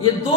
یہ 2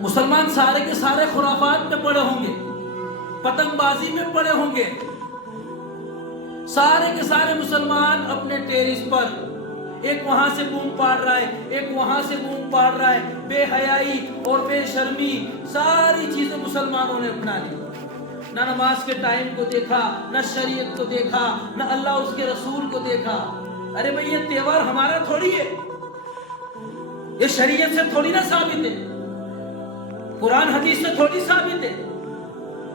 مسلمان سارے کے سارے خرافات میں پڑے ہوں گے، پتنگ بازی میں پڑے ہوں گے، سارے کے سارے مسلمان اپنے ٹیرس پر ایک وہاں سے بوم پاڑ رہا ہے، ایک وہاں سے بوم پاڑ رہا ہے، بے حیائی اور بے شرمی ساری چیزیں مسلمانوں نے اپنا لی، نہ نماز کے ٹائم کو دیکھا، نہ شریعت کو دیکھا، نہ اللہ اس کے رسول کو دیکھا۔ ارے بھئی یہ تہوار ہمارا تھوڑی ہے، یہ شریعت سے تھوڑی نہ ثابت ہے، قرآن حدیث سے تھوڑی ثابت ہے،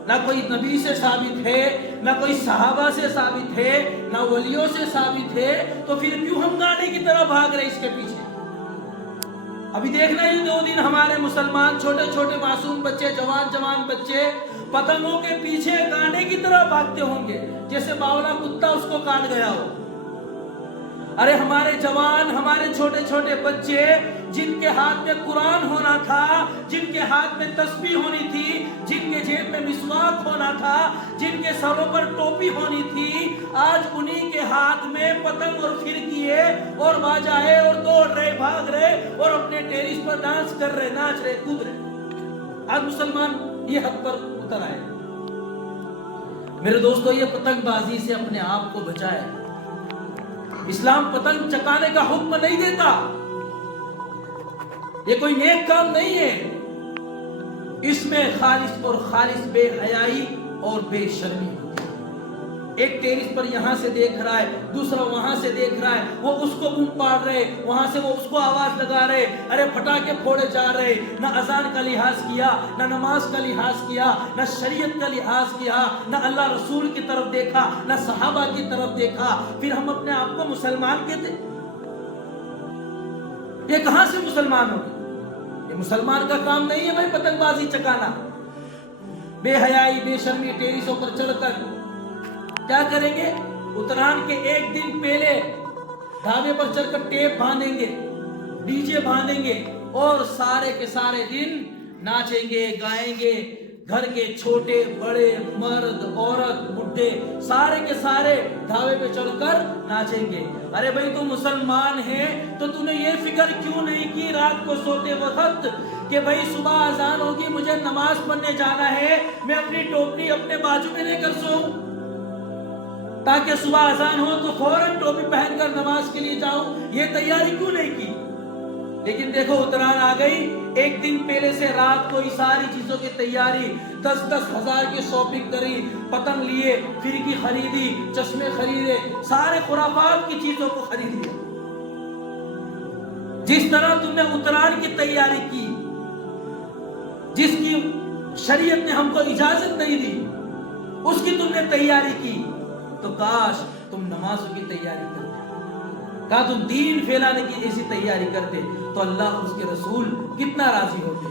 نہ کوئی نبی سے ثابت ہے، نہ کوئی صحابہ سے ثابت ہے، نہ ولیوں سے ثابت ہے، تو پھر کیوں ہم گانے کی طرح بھاگ رہے اس کے پیچھے؟ ابھی دیکھنا یہ 2 دن ہمارے مسلمان چھوٹے چھوٹے معصوم بچے، جوان بچے پتنگوں کے پیچھے گانے کی طرح بھاگتے ہوں گے جیسے باولا کتا اس کو کاٹ گیا ہو۔ ارے ہمارے جوان، ہمارے چھوٹے چھوٹے بچے جن کے ہاتھ میں قرآن ہونا تھا، جن کے ہاتھ میں تسبیح ہونی تھی، جن کے جیب میں مسواک ہونا تھا، جن کے سروں پر ٹوپی ہونی تھی، آج انہی کے ہاتھ میں پتنگ اور فرقیے اور باجا ہے اور دوڑ رہے، بھاگ رہے اور اپنے ٹیرس پر ڈانس کر رہے، ناچ رہے، کود رہے۔ آج مسلمان یہ حد پر اتر آئے۔ میرے دوستو، یہ پتنگ بازی سے اپنے آپ کو بچائے۔ اسلام پتنگ چکانے کا حکم نہیں دیتا، یہ کوئی نیک کام نہیں ہے، اس میں خالص اور خالص بے حیائی اور بے شرمی ہوتی ہے۔ ایک ٹیرس پر یہاں سے دیکھ رہا ہے، دوسرا وہاں سے دیکھ رہا ہے، وہ اس کو بوم پاڑ رہے، وہاں سے وہ اس کو آواز لگا رہے، ارے پٹاخے پھوڑے جا رہے، نہ اذان کا لحاظ کیا، نہ نماز کا لحاظ کیا، نہ شریعت کا لحاظ کیا، نہ اللہ رسول کی طرف دیکھا، نہ صحابہ کی طرف دیکھا، پھر ہم اپنے آپ کو مسلمان کہتے؟ یہ کہاں سے مسلمان ہو گئے؟ یہ مسلمان کا کام نہیں ہے بھائی پتنگ بازی چکانا۔ بے حیائی، بے شرمی، ٹیرسوں پر چڑھ کر کیا کریں گے؟ اتران کے 1 دن پہلے ڈھابے پر چڑھ کر ٹیپ باندھیں گے، ڈی جے باندھیں گے اور سارے کے سارے دن ناچیں گے، گائیں گے، گھر کے چھوٹے بڑے مرد عورت بڈھے سارے کے سارے ڈھابے پہ چڑھ کر ناچیں گے۔ ارے بھائی تو مسلمان ہے تو تو نے یہ فکر کیوں نہیں کی رات کو سوتے وقت کہ بھائی صبح اذان ہوگی، مجھے نماز پڑھنے جانا ہے، میں اپنی ٹوپی اپنے بازو میں لے کر سوؤں تاکہ صبح اذان ہو تو فوراً ٹوپی پہن کر نماز کے لیے جاؤں؟ یہ تیاری کیوں نہیں کی؟ لیکن دیکھو اتران آ گئی، 1 دن پہلے سے رات کو ہی ساری چیزوں کی تیاری، 10-10 ہزار کی شاپنگ کری، پتنگ لیے، فرقی خریدی، چشمے خریدے، سارے خرافات کی چیزوں کو خرید لیا۔ جس طرح تم نے اتران کی تیاری کی، جس کی شریعت نے ہم کو اجازت نہیں دی، اس کی تم نے تیاری کی، تو کاش تم نمازوں کی تیاری کرتے، کہا تم دین پھیلانے کی ایسی تیاری کرتے تو اللہ اور اس کے رسول کتنا راضی ہوتے۔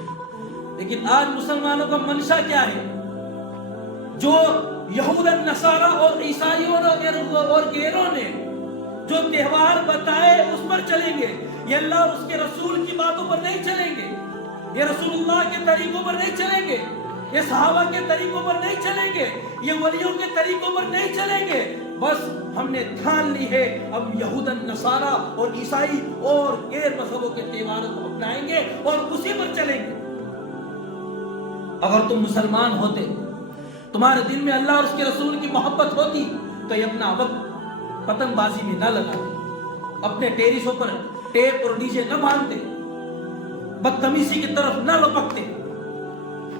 لیکن آج مسلمانوں کا منشا کیا ہے؟ جو یہود نصارہ اور عیسائیوں اور غیروں نے جو تہوار بتائے اس پر چلیں گے، یہ اللہ اور اس کے رسول کی باتوں پر نہیں چلیں گے، یہ رسول اللہ کے طریقوں پر نہیں چلیں گے، یہ صحابہ کے طریقوں پر نہیں چلیں گے، یہ ولیوں کے طریقوں پر نہیں چلیں گے۔ بس ہم نے ٹھان لی ہے اب یہودن نصارہ اور عیسائی اور غیر مذہبوں کے تہواروں کو اپنائیں گے اور اسی پر چلیں گے۔ اگر تم مسلمان ہوتے، تمہارے دل میں اللہ اور اس کے رسول کی محبت ہوتی تو یہ اپنا وقت پتنگ بازی میں نہ لگاتے، اپنے ٹیرسوں پر ٹیپ اور ڈی جے نہ باندھتے، بدتمیزی کی طرف نہ لپکتے،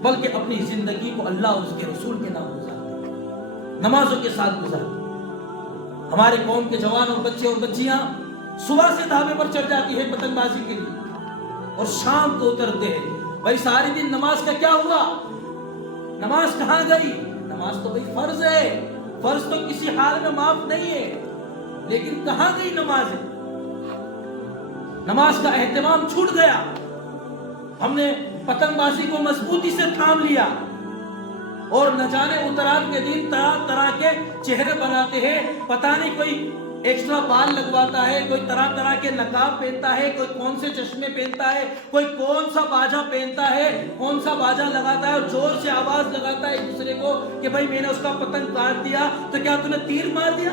بلکہ اپنی زندگی کو اللہ اور اس کے رسول کے نام گزارتے، نمازوں کے ساتھ گزارتے۔ ہمارے قوم کے جوان اور بچے اور بچیاں صبح سے ڈھابے پر چڑھ جاتی ہے پتنگ بازی کے لیے اور شام کو اترتے ہیں۔ بھائی سارے دن نماز کا کیا ہوا؟ نماز کہاں گئی؟ نماز تو بھائی فرض ہے، فرض تو کسی حال میں معاف نہیں ہے، لیکن کہاں گئی نماز؟ نماز کا اہتمام چھوٹ گیا، ہم نے پتنگ بازی کو مضبوطی سے تھام لیا اور نہ جانے اتران کے دن طرح طرح کے چہرے بناتے ہیں، پتہ نہیں کوئی ایکسٹرا بال لگواتا ہے، کوئی طرح طرح کے نقاب پہنتا ہے، کوئی کون سے چشمے پہنتا ہے، کوئی کون سا باجا پہنتا ہے، کون سا باجا لگاتا ہے اور زور سے آواز لگاتا ہے ایک دوسرے کو کہ بھائی میں نے اس کا پتنگ کاٹ دیا، تو کیا تم نے تیر مار دیا؟